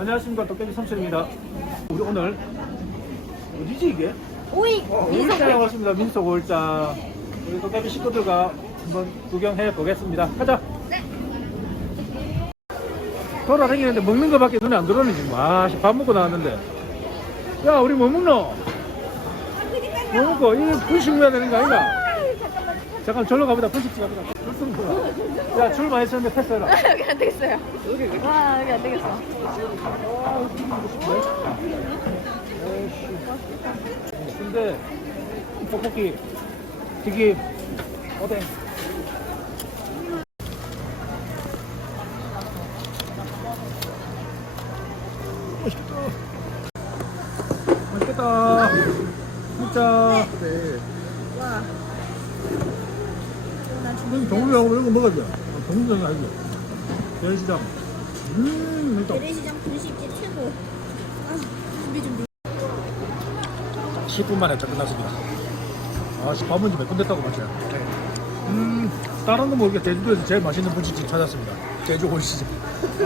안녕하십니까 도깨비 삼촌입니다. 우리 오늘 어디지 이게? 오이 올자에 왔습니다. 민속 올자. 우리 도깨비 식구들과 한번 구경해 보겠습니다. 가자. 돌아다니는데 먹는 거밖에 눈에 안 들어오네 지금. 아, 씨, 밥 먹고 나왔는데. 야, 우리 뭐 먹노? 뭐 먹고? 이 분식 해야 되는 거 아닌가? 잠깐 절로 가보자. 집 가보자. 줄 서는 거야. 야, 줄 많이 섰는데 패스해라. 여기 안 되겠어요. 와 여기 안 되겠어. 아, 튀기고 싶네. 에이씨. 근데 떡볶이, 튀김, 오뎅. 맛있겠다. 맛있겠다. 진짜. 네. 와. 형 정우하고 이런 거 먹어야 돼. 아, 정우장이 아니지. 대시장. 음, 맛있다. 재래시장 분식집 최고. 아 준비 준비. 10분 만에 다 끝났습니다. 아, 씨, 밥은 몇분 됐다고 맞아요. 음, 다른 거 모르게 제주도에서 제일 맛있는 분식집 찾았습니다. 제주 올시집.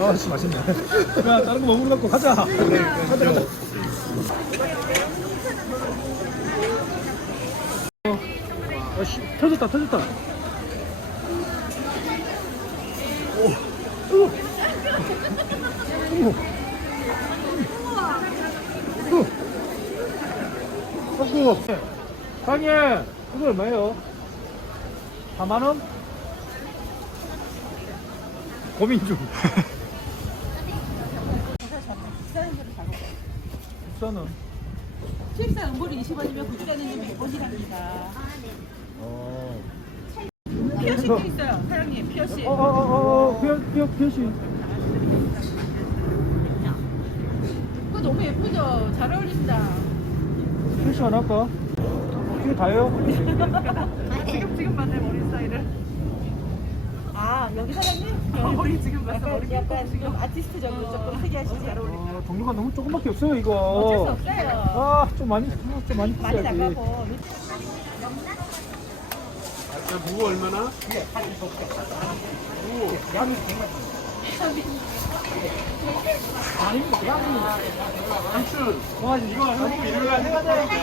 아, 씨, 맛있네. 야, 다른 거 먹으러 갖고 가자. 가자, 가자. 어, 아, 씨, 터졌다, 터졌다. 오, 오, 오, 오. 아이고, 강예, 이거 얼마예요? 4만원? 고민 중. 비싸는? 식사 음볼이 20원이면 구주라는 100원이랍니다. 어. 피어싱도 있어요, 사장님. 피어싱. 어, 어, 어, 어, 피어, 피어, 피어시. 그거 너무 예쁘죠? 잘 어울린다. 하나 할까? 이거 다예요? 지금 지금 봤네 머리 스타일을. 아 여기 사장님? 머리 지금 봤어 머리 약간 지금 아티스트적으로 조금 특이하시지 잘 어울린다. 아, 종류가 너무 조금밖에 없어요, 이거. 어쩔 수 없어요. 아, 좀 많이, 아, 좀 많이 많이 비싸야지. 나가고. 무거 얼마나? 와이 거 한국 이래가 해야 되는데.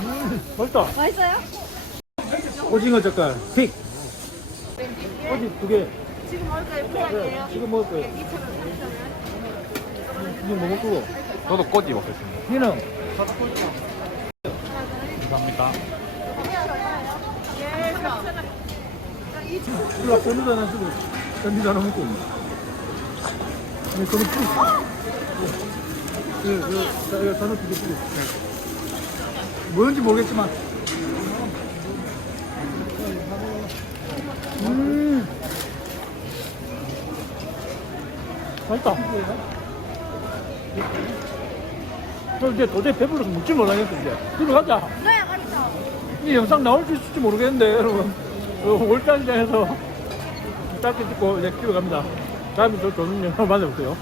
음, 맛있다. 맛있어요? 오징어 젓갈 픽. 어디 두 개. 지금 먹을까요? 필요할게요. 지금 먹을 거예요. 이거 뭐 먹고? 저도 꼬지 먹겠습니다. 니는? 감사합니다. 이거 샌드위치 하나 주고 샌드위치 하 저는 풀. 예, 이거 자, 이거 저는 두개 주고. 뭐였는지 모르겠지만. 음. 맛있다. 저 이제 도저히 배불러서 먹지 못하겠는데. 들어가자. 네 맛있어. 이 영상 나올 수 있을지 모르겠는데 여러분 어, 올장장에서 짧게 찍고 이제 집에 갑니다. 다음에 저 좋은 영상 만나보세요